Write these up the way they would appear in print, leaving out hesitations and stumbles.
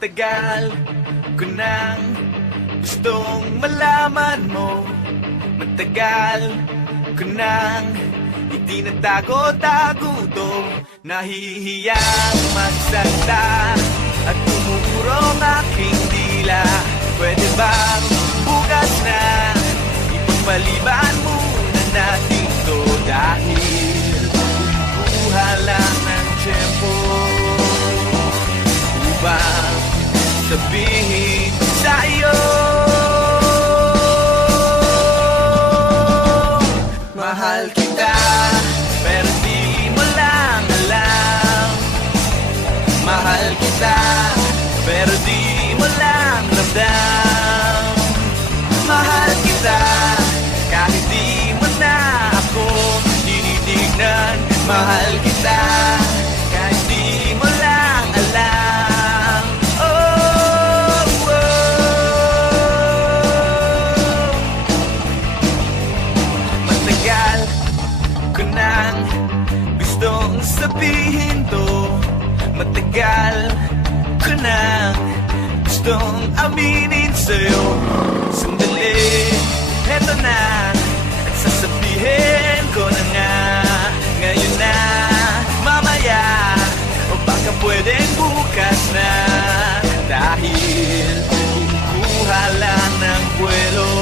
Matagal ko nang gustong malaman mo. Matagal ko nang itinatago-tago to. Nahihiyang magsalita at umurong aking dila. Pwede bang bukas na ipagpaliban muna natin to? Dahil kuha lang ng tiyempo upang sabihin sa'yo mahal kita, pero di mo lang alam. Mahal kita, pero di mo lang ramdam. Mahal kita, kahit di mo na ako tinitignan. Mahal kita, kahit di mo lang alam. Oh, oh. Matagal ko nang gustong sabihin to. Matagal ko nang gustong aminin sa'yo. Sandali, eto na, at sasabihin ko na nga. Ngayon na, mamaya, o baka pwedeng bukas na. Dahil kumukuha lang ng buwelo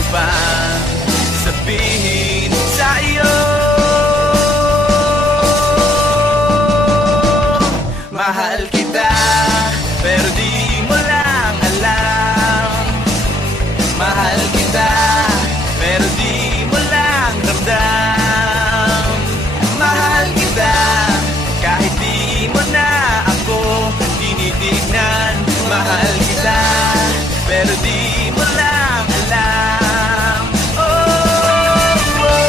upang sabihin sa'yo mahal kita, pero di mo lang alam. Mahal kita, pero di mo lang ramdam. Mahal kita, kahit di mo na ako tinitignan. Mahal kita, pero di mo lang alam. Oh, oh.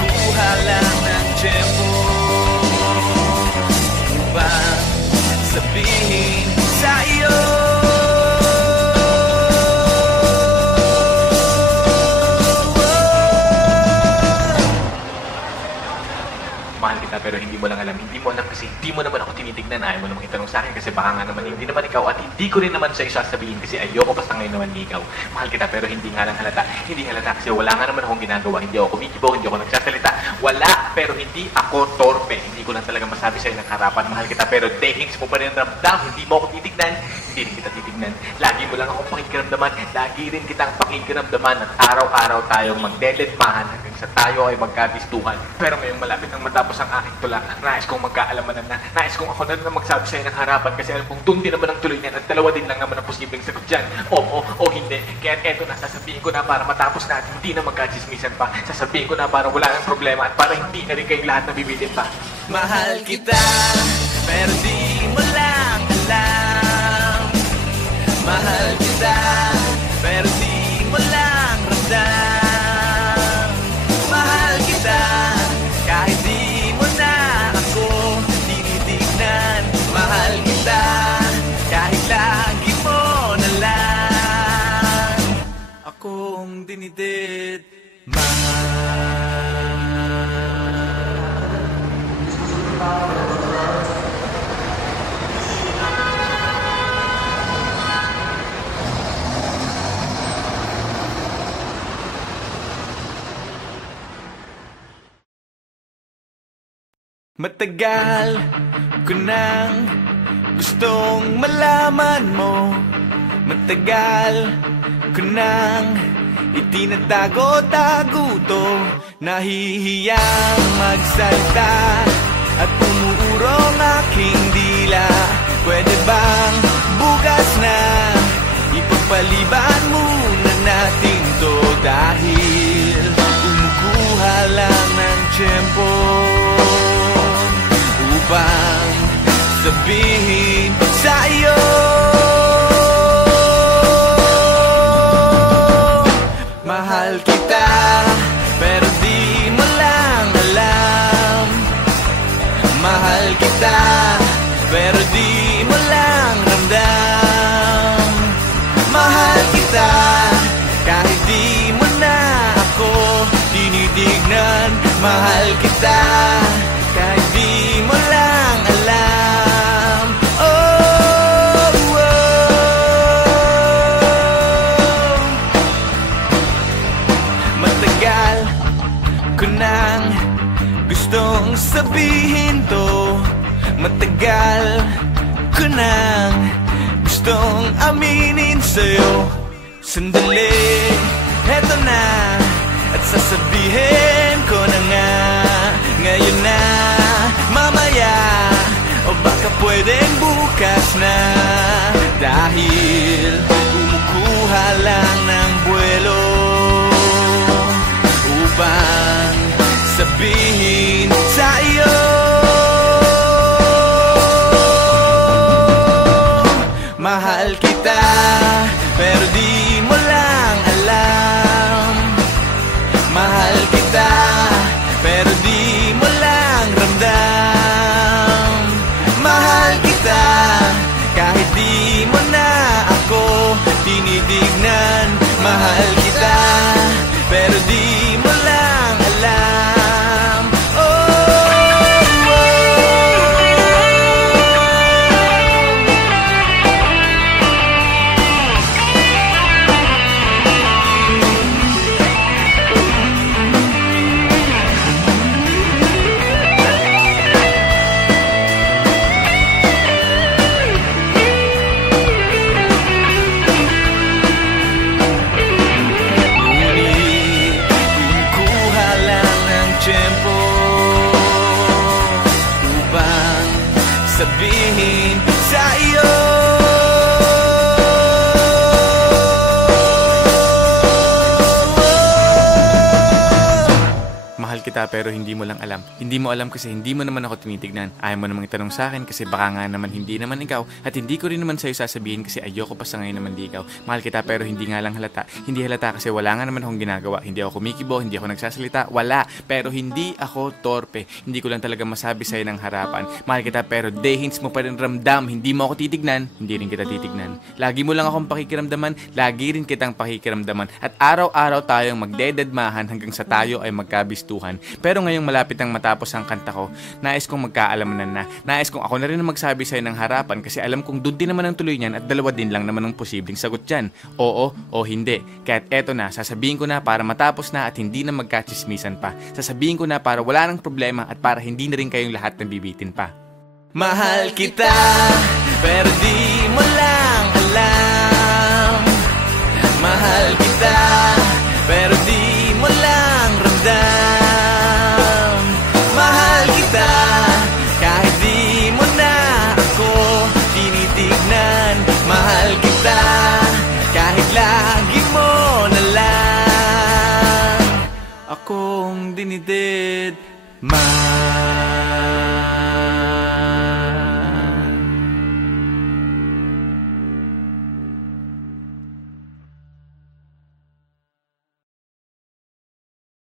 Kuha lang ng tiyempo upang sabihin sa'yo mahal kita pero hindi mo lang alam. Hindi mo alam kasi hindi mo naman ako tinitignan. Ayaw mo namang itanong sa akin kasi baka nga naman hindi naman ikaw at hindi ko rin naman sa'yo sasabihin kasi ayoko pa sa ngayon naman ikaw. Mahal kita pero hindi nga lang halata. Hindi halata kasi wala nga naman akong ginagawa. Hindi ako kumikibo, hindi ako nagsasalita. Wala, pero hindi ako torpe. Hindi ko lang talaga masabi sa'yo ng harapan. Mahal kita pero dehings mo pa rin ang ramdam. Hindi mo ako titignan. Hindi rin kita titignan. Lagi mo lang akong pakikiramdaman. Lagi rin kitang pakikiramdaman at araw-araw tayong magdededmahan hanggang sa tayo ay magkabistuhan. Pero ngayong malapit ang matapos ang aking tula, nais kong magkaalaman na. Nais kong ako na magsabi sa'yo ng harapan kasi alam kong doon din naman ang tuloy niyan at dalawa din lang naman ang posibleng sagot dyan. Oo o hindi. Kaya eto na, sasabihin ko na para matapos natin, hindi na magkachismisan pa. Sasabihin ko na para wala nang problema at para hindi na rin kayong lahat nabibitin pa. mahal kita, pero di mo lang alam. Mahal kita, pero di mo lang ramdam. Mahal kita, kahit di mo na ako tinitignan. Mahal kita, kahit lagi mo na lang akong dinidid. Matagal ko nang gustong malaman mo. Matagal ko nang itinatago-tago to. Nahihiyang magsalita at umuurong aking dila. Pwede bang bukas na ipagpaliban muna natin to? Dahil kumukuha lang ng tiyempo upang sabihin sa'yo mahal Mahal kita, pero di mo lang ramdam. Mahal kita, kahit di mo na ako tinitignan. Mahal kita, kahit di mo lang alam. Oh, oh. Matagal ko nang gustong sabihin to. Matagal ko nang gustong aminin sa'yo. Sandali, eto na, at sasabihin ko na nga. Ngayon na, mamaya, o baka pwedeng bukas na. Dahil kumukuha lang ng buwelo upang sabihin sa iyo. Mahal kita, pero di mo lang alam. Mahal kita, pero di mo lang ramdam. Mahal kita, kahit di mo na ako tinitignan. Mahal kita, pero di mo lang alam. Sabihin sa iyo. Mahal kita pero hindi mo lang alam. Hindi mo alam kasi hindi mo naman ako tinitignan. Ayaw mo namang itanong sa akin kasi baka nga naman hindi naman ikaw. At hindi ko rin naman sa'yo sasabihin kasi ayoko pa sa ngayon naman di ikaw. Mahal kita pero hindi nga lang halata. Hindi halata kasi wala nga naman akong ginagawa. Hindi ako kumikibo, hindi ako nagsasalita. Wala. Pero hindi ako torpe. Hindi ko lang talaga masabi sa'yo ng harapan. Mahal kita pero dehins mo pa rin ramdam. Hindi mo ako titignan, hindi rin kita titignan. Lagi mo lang akong pakikiramdaman, lagi rin kitang pakikiramdaman. At araw-araw tayong magdededmahan hanggang sa tayo ay magkabistuhan. Pero ngayong malapit ang matapos ang kanta ko, nais kong magkaalamanan na. Nais kong ako na rin ang magsabi sa'yo ng harapan kasi alam kong doon din naman ang tuloy niyan at dalawa din lang naman ang posibleng sagot dyan. Oo o hindi. Kaya't eto na, sasabihin ko na para matapos na at hindi na magkachismisan pa. Sasabihin ko na para wala nang problema at para hindi na rin kayong lahat nabibitin pa. Mahal kita, pero di mo lang alam. Mahal kita, pero di mo lang ramdam. Mahal kita, kahit di mo na ako tinitignan. Mahal kita, kahit lagi mo na lang akong dinidid.